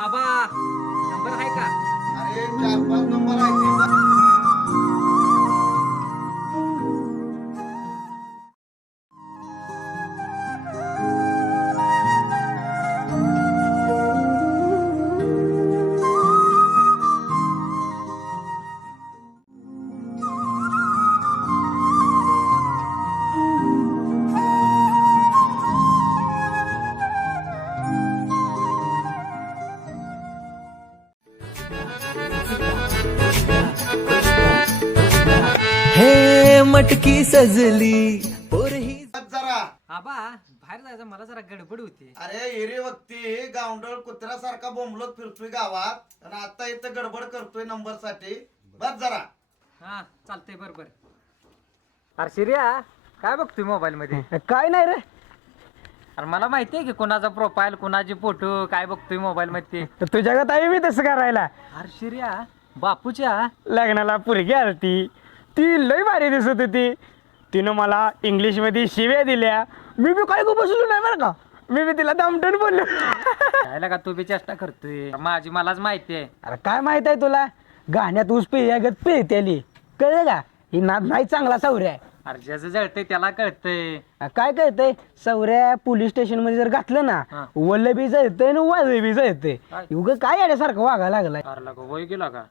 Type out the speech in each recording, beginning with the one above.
आबा number आहे का? अरे 4-5 नंबर आहे ते. हे मटकी सजली पोरही जरा आबा बाहेर जायचं, मला जरा गडबड होती. अरे हिरे वक्ती गावंडळ कुत्र्यासारखा बोंबलत फिरतोय गावात आणि आता इथं गडबड करतोय नंबर साठी. बस जरा. हा चालतंय बरोबर. अरे शिर्या काय बघतोय मोबाईल मध्ये? काय नाही रे. अरे मला माहिती आहे की कोणाचा प्रोफाईल, कोणाचे फोटो काय बघतोय मोबाईल मध्ये. तुझ्या गत आहे मी तसं करायला. अरे शिर्या बापूच्या लग्नाला पोरगी आलती, ती लय भारी दिसत होती. तिनं मला इंग्लिश मध्ये शिव्या दिल्या. मी बी काय बसलो नाही बरं का. मी बी तिला दामटून बोललो. काय का तू बी चेष्टा करतोय? माझी मलाच माहिती आहे. अरे काय माहित आहे तुला, गाण्यात ऊस पेयागत पेत्याली कळलं का. ही नाद नाही चांगला सौर्या आहे. अरे ज्याचं जळतंय त्याला कळतंय. काय कळतंय, सौर्या पोलीस स्टेशन मध्ये जर घातलं ना, हा. वल्ल बी जळतंय ना वाजळ बी जळतंय. काय? उगं काय याच्यासारखं वागायला लागलाय. अरे लगा वय गेला का?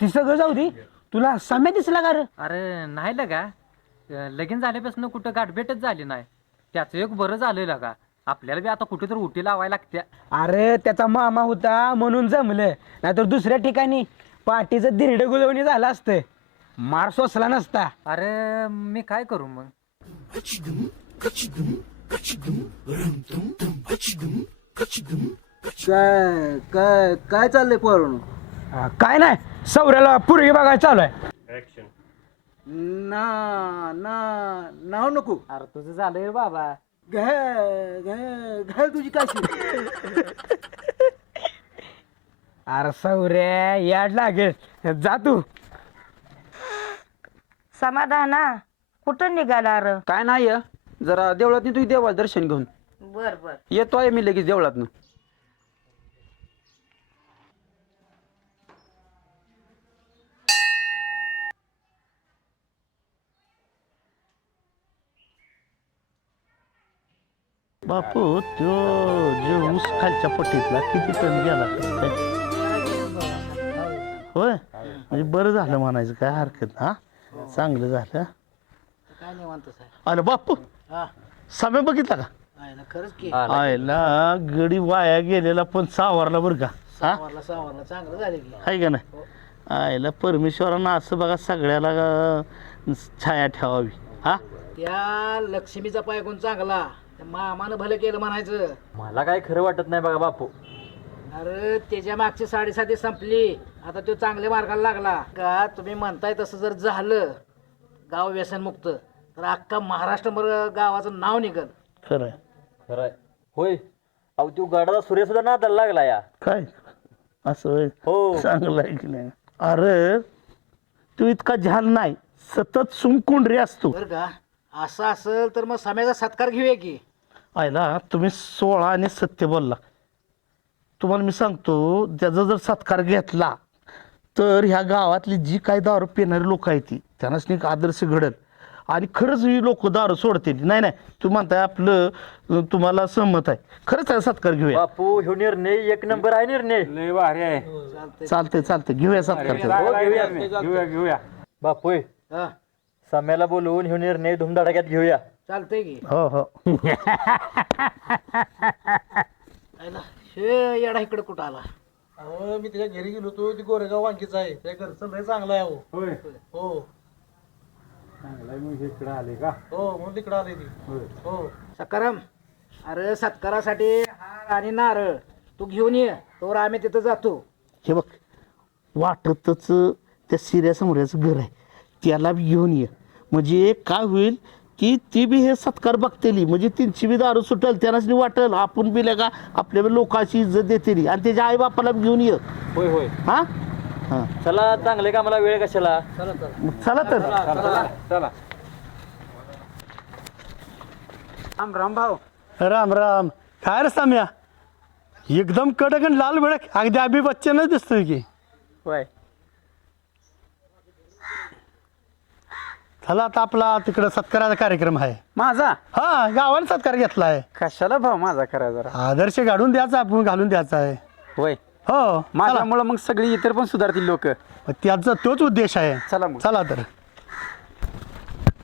ती सगळं जाऊ दे, तुला सम्या दिसला का रे? अरे नाही लगा, लगीन झाल्यापासून कुठं गाठभेटच झाली नाही. त्याचं एक बरं झालं लगा, आपल्याला बी आता कुठे तर उठी लावायला लागत्या. अरे त्याचा मामा होता म्हणून जमलं, नाहीतर दुसऱ्या ठिकाणी पाठीचं धिरड गुलवणी झालं असतं, मार सोसला नसता. अरे मी काय करू मग? काय काय काय चाललंय पोरांनो? काय नाही, सौऱ्याला पुरगी बघायला चालू आहे. ना ना नाव नको. अरे तुझं झालंय बाबा. घ्या घ्या घाल तुझी काशी. अरे सौर्या याड लागेल, जा तू. समाधाना कुठं निघाला र? काय नाही जरा देवळात तुझी देवाला दर्शन घेऊन बर बर. येतोय मी लगेच देवळातनं. बापू तो जो ऊस खालच्या पट्टीतला किती टन गेला काय? होय, म्हणजे बरं झालं म्हणायचं, काय हरकत हा, चांगलं झालं. काय नाही म्हणतो साहेब. अरे बापू, समय बघितला का? खरंच की आयला गडी वाया गेलेला पण सावरला बरं का. हा सावरला चांगलं झालं की. आहे का नाही? आयला परमेश्वरानं असं बघा सगळ्याला छाया ठेवावी. हा त्या लक्ष्मीचा पाय कोण चांगला, त्या मामानं भलं केलं म्हणायचं. मला काय खरं वाटत नाही बघा बापू. अरे त्याच्या मागची 7.5 संपली, आता तो चांगल्या मार्गाला लागला का. तुम्ही म्हणताय तसं जर झालं गाव व्यसनमुक्त, तर अख्खा महाराष्ट्रभर गावाचं नाव निघल. खरंय. खरंय होय. अहो तो गाडाचा सूर्य सुद्धा नादाला लागला या. काय असं होय? हो. चांगलं आहे की नाही? अरे तू इतका झाल नाही, सतत सुंकुंडरी असतो. बरं का, असं असेल तर मग सम्याचा सत्कार घेऊया की. आयला तुम्ही 16 आणि सत्य बोलला. तुम्हाला मी सांगतो, त्याचा जर सत्कार घेतला तर ह्या गावातली जी काही दारू पिणारी लोक आहेत ती त्यांनाच एक आदर्श घडल आणि खरंच ही लोक दारू सोडतील. नाही नाही, तू म्हणताय आपलं तुम्हाला सहमत आहे, खरंच त्याचा सत्कार घेऊया. बापू ह्यो निर्णय एक नंबर आहे. निर्णय लय भारी आहे. चालतंय चालतंय, घेऊया सत्कार त्याचा. हो, घेऊया बापू. हा सम्याला बोलवून ह्यो निर्णय धुमधडाक्यात घेऊया. चालतंय की. हो हो. हे येडा इकडे कुठं आला? अहो मी त्याच्या घरी गेलो होतो, ती गोरेगाव वांकीचा आहे, त्या घरचं लय चांगलं आहे. हो हो. सकाराम, अरे सत्कारासाठी हार आणि नारळ तू घेऊन ये, तोवर आम्ही तिथं जातो. हे बघ वाटतच त्या सिऱ्यासमोरचं घर आहे त्याला बी घेऊन ये. म्हणजे काय होईल की ती बी हे सत्कार बघतेली, म्हणजे तीनची बी दारू सुटल, त्यांनाच नाही वाटल आपण बी का आपल्या लोकांची इज्जत देतेली. आणि त्याच्या आई बापाला बी घेऊन ये. होय होय हा हा चला, चांगले कामाला वेळ कशाला. मग चला तर. चला. राम राम भाऊ. राम राम. काय रे साम्या, एकदम कडक आणि लाल भडक, अगदी अभि बच्चनच दिसतोय की. होय. चला आता आपला तिकडं सत्काराचा कार्यक्रम आहे माझा. हा, गावाला सत्कार घेतला आहे. कशाला भाऊ माझा करायचा जरा आदर्श घालून द्यायचा, आपण घालून द्यायचा आहे. होय. हो, माझ्यामुळं मग सगळी इतर पण सुधारतील लोक, त्याचा तोच उद्देश आहे. चला मग. चला तर.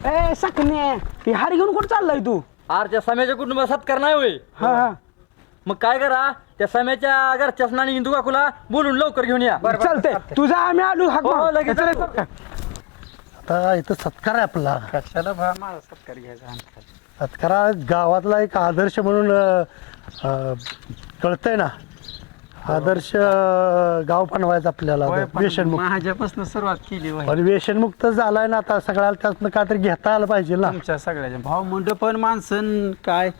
ए सकने, हार घेऊन कुठं चाललाय तू? आर त्या सम्याच्या कुटुंबात सत्कार नाही होय. हा, मग काय करा, त्या सम्याच्या घरच्या आणि हिंदू काकूला बोलून लवकर घेऊन या. चालतंय. तुझा आम्ही आलो. हो, लगेच. आता इथं सत्कार आहे आपला. कशाला माझा सत्कार घ्यायचा? सत्कार गावातला एक आदर्श म्हणून कळतंय ना. आदर्श गाव बनवायचं आपल्याला. व्यसनमुक्त माझ्यापासून सुरुवात केली पण व्यसनमुक्त झालाय ना आता, सगळ्याला त्यातनं काहीतरी घेता आलं पाहिजे ना. तुमच्या सगळ्याच्या भाव मंडळ पण माणसं काय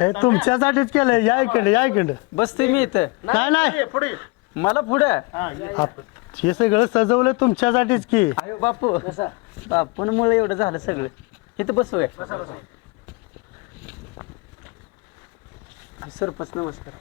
हे तुमच्यासाठीच केलंय. या इकडे, या इकडे. बसते मी इथं. काय नाही, मला पुढे हे सगळं सजवलंय तुमच्यासाठीच की. आयो बापू, बापूंमुळे एवढं झालं सगळं. इथं बसूया. सरपंच नमस्कार.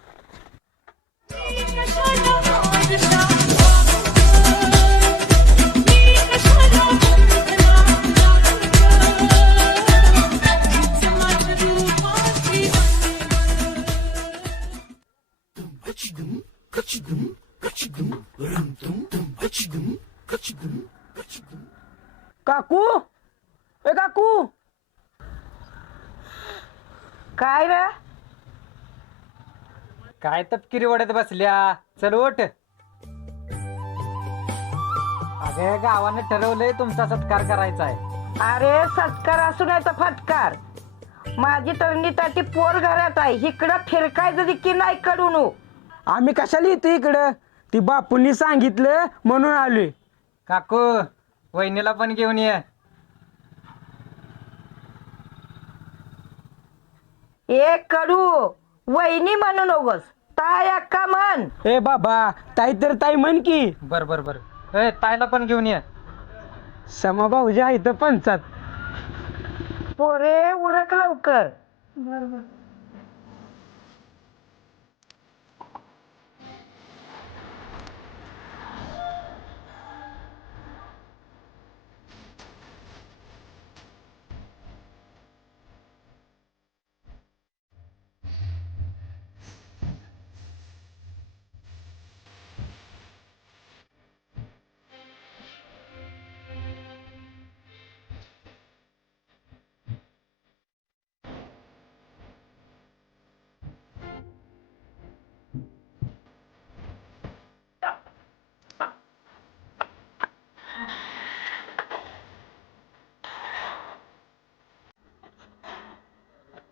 काकू, ए काकू. काय रे? काय तपकिरी वड्यात बसल्या, चल ओट. अगं गावानं ठरवलंय तुमचा सत्कार करायचा आहे. अरे सत्कार असू नाही तर फटकार. माझी तरणी पोर घरात आहे, इकडं फिरकायचं की नाही कडून. आम्ही कशाला येतो इकडं? ती बापूंनी सांगितलं म्हणून आलोय. काकू, वहिनीला पण घेऊन ये. ए कडू, वहिनी म्हणू नकोस, ताय अक्का म्हण. ए बाबा, ताई तर ताई म्हण की. बर बर बर. ए, ताईला पण घेऊन ये. समा भाऊजी इथं पंचात. पोरे उरक लवकर.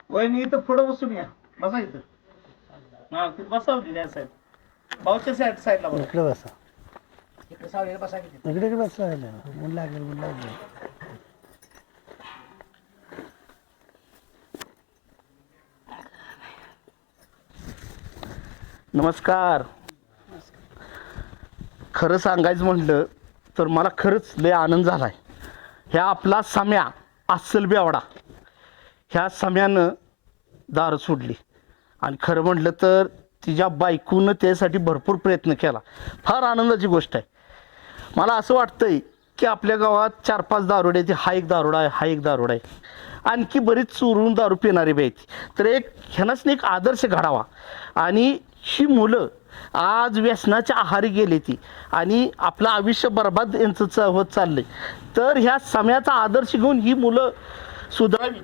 वहिनी इथं पुढं बसून या. बसा इथं. हा, ते बसावली या साईड. भाऊच्या साईडला बसा. इकडे बसा. इकडे सावलीला बसा की तिथं. इकडे बसा. ऊन लागेल, ऊन लागेल. नमस्कार. खरं सांगायचं म्हटलं तर मला खरंच लय आनंद झालाय. ह्या आपला सम्या अस्सल बेवडा, ह्या सम्यानं दारू सोडली. आणि खरं म्हटलं तर तिच्या बायकोनं त्यासाठी भरपूर प्रयत्न केला. फार आनंदाची गोष्ट आहे. मला असं वाटतंय की आपल्या गावात 4-5 दारुडे आहेत. हा एक दारुडा आहे, हा एक दारुडा आहे, आणखी बरीच चोरून दारू पिणारी बी आहेत. तर ह्यानाच एक आदर्श घडावा. आणि ही मुलं आज व्यसनाच्या आहारी गेली ती आणि आपलं आयुष्य बरबाद यांचं होत चाललंय. तर ह्या सम्याचा आदर्श घेऊन ही मुलं सुधारावी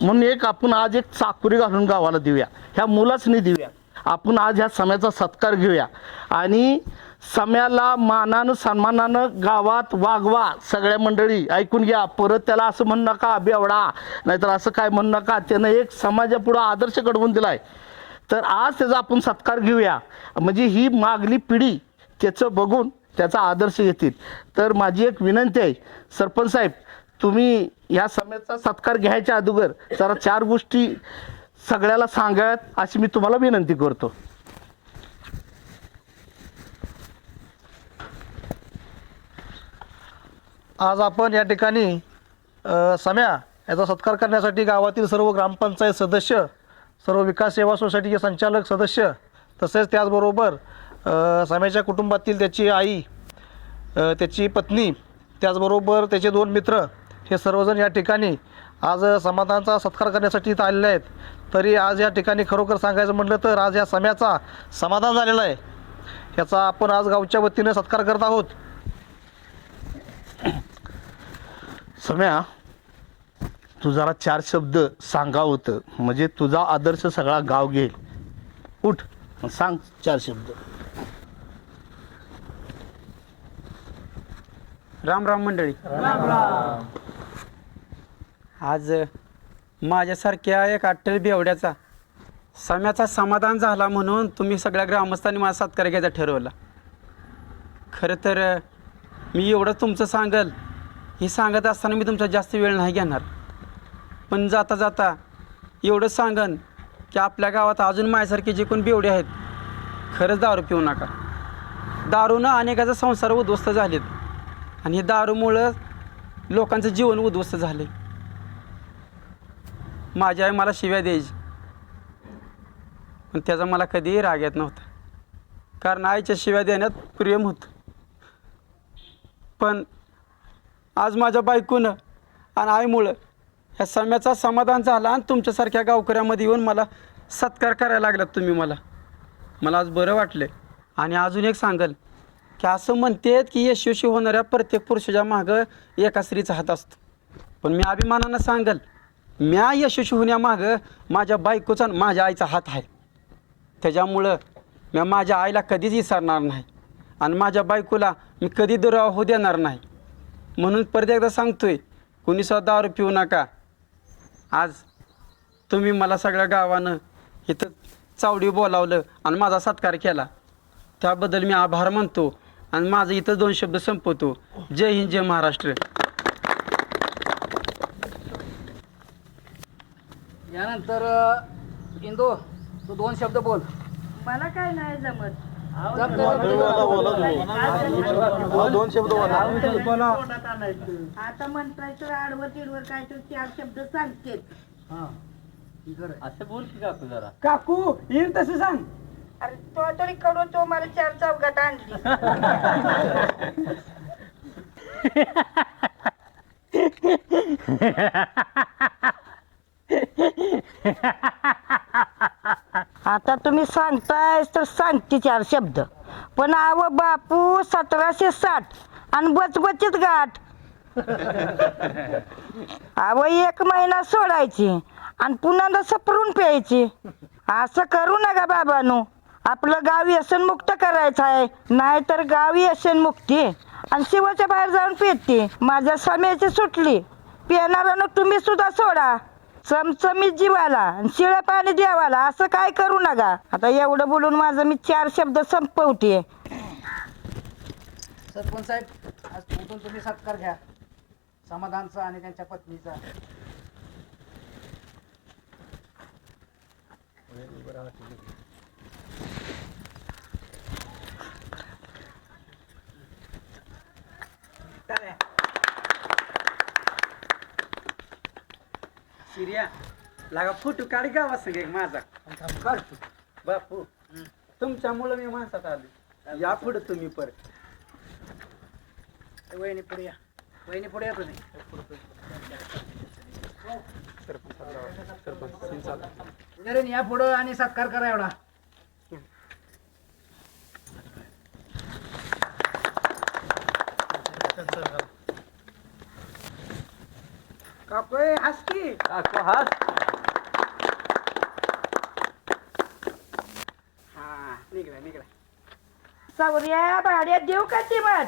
म्हणून आपण आज एक चाकुरी घालून गावाला देऊया. ह्या मुलाच नाही देऊया. आपण आज ह्या सम्याचा सत्कार घेऊया आणि सम्याला मानानं सन्मानानं गावात वागवा. सगळ्या मंडळी ऐकून घ्या. परत त्याला असं म्हणू नका बेवडा, नाहीतर असं काय म्हणू नका. त्यानं एक समाजापुढं आदर्श घडवून दिलाय. तर आज त्याचा आपण सत्कार घेऊया, म्हणजे ही मागली पिढी त्याचं बघून त्याचा आदर्श घेतील. तर माझी एक विनंती आहे, सरपंच साहेब तुम्ही ह्या सम्याचा सत्कार घ्यायच्या अगोदर जरा 4 गोष्टी सगळ्याला सांगाव्यात अशी मी तुम्हाला विनंती करतो. आज आपण या ठिकाणी सम्या याचा सत्कार करण्यासाठी गावातील सर्व ग्रामपंचायत सदस्य, सर्व विकास सेवा सोसायटीचे संचालक सदस्य, तसेच त्याचबरोबर सम्याच्या कुटुंबातील त्याची आई, त्याची पत्नी, त्याचबरोबर त्याचे 2 मित्र, हे सर्वजण या ठिकाणी आज समाधानाचा सत्कार करण्यासाठी इथं आलेले आहेत. तरी आज या ठिकाणी खरोखर सांगायचं म्हटलं तर आज या सम्याचा समाधान झालेला आहे. याचा आपण आज गावच्या वतीने सत्कार करत आहोत. सम्या तू जरा 4 शब्द सांगा होतं, म्हणजे तुझा आदर्श सगळा गाव घेईल. उठ सांग 4 शब्द. राम राम मंडळी. आज माझ्यासारख्या एक अट्टल बेवड्याचा सम्याचा समाधान झाला म्हणून तुम्ही सगळ्या ग्रामस्थांनी माझा सत्कार घ्यायचा ठरवला. खरं तर मी एवढं तुमचं सांगल हे सांगत असताना मी तुमचा जास्त वेळ नाही घेणार, पण जाता जाता एवढंच सांगन की आपल्या गावात अजून माझ्यासारखे जे कोण बेवडे आहेत खरंच दारू पिऊ नका. दारूनं अनेकाचा संसार उद्ध्वस्त झालेत आणि हे दारूमुळं लोकांचं जीवन उद्ध्वस्त झाले. माझी आई मला शिव्या द्यायची, पण त्याचा मला कधीही राग येत नव्हता, कारण आईच्या शिव्या देण्यात प्रेम होतं. पण आज माझ्या बायकोनं आणि आईमुळं ह्या सम्याचा समाधान झाला आणि तुमच्यासारख्या गावकऱ्यामध्ये येऊन मला सत्कार करायला लागलात तुम्ही. मला आज बरं वाटलं. आणि अजून एक सांगल की असं म्हणतात की यशस्वी होणाऱ्या प्रत्येक पुरुषाच्या मागं एका स्त्रीचा हात असतो, पण मी अभिमानानं सांगल म्या यशस्वी होण्यामागं माझ्या बायकोचा आणि माझ्या आईचा हात आहे. त्याच्यामुळं मी माझ्या आईला कधीच विसरणार नाही आणि माझ्या बायकोला मी कधी दुरावा होऊ देणार नाही. म्हणून परत एकदा सांगतोय, कुणीसुद्धा दारू पिऊ नका. आज तुम्ही मला सगळ्या गावानं इथं चावडी बोलावलं आणि माझा सत्कार केला, त्याबद्दल मी आभार मानतो आणि माझं इथं 2 शब्द संपवतो. जय हिंद, जय महाराष्ट्र. यानंतर इंदू तू 2 शब्द बोल. मला काय नाही जमत. आता म्हणताय तर आडवं तिडवं काय तर 4 शब्द सांगतेत. असं बोल की काकू जरा. काकू येईल तसं सांग. अरे तो तरी कडून तो मला 4 चौघात आणली. आता तुम्ही सांगताय तर सांगते 4 शब्द, पण आव बापू 1760 आणि बचबचीत गाठ. अव 1 महिना सोडायची आणि पुन्हा सपरून प्यायची. असं करू नका बाबांनो. आपलं गाव व्यसनमुक्त करायचं आहे, नाहीतर गाव व्यसनमुक्ती आणि शिवाच्या बाहेर जाऊन पिते. माझ्या सम्याची सुटली. पिणाऱ्यानं तुम्ही सुद्धा सोडा. चमचमीत जीवाला आणि शिळं पाणी द्यावाला. असं काय करू नका. आता एवढं बोलून माझं मी 4 शब्द संपवते. सरपंच साहेब आज उठून तुम्ही सत्कार घ्या समाधानचा आणि त्यांच्या पत्नीचा. शिर्या लागा फोटो काढ गावा सगळे माझा. काढतो बापू, तुमच्यामुळं मी माणसात आलो. या पुढे तुम्ही परत. वहिनी पुढे या. वहिनी पुढे या तुम्ही. नरेन या पुढं आणि सत्कार करा एवढा. काकू हस की. काकू हात. हा निघला. सौर्या भाड्यात देऊ का ती मत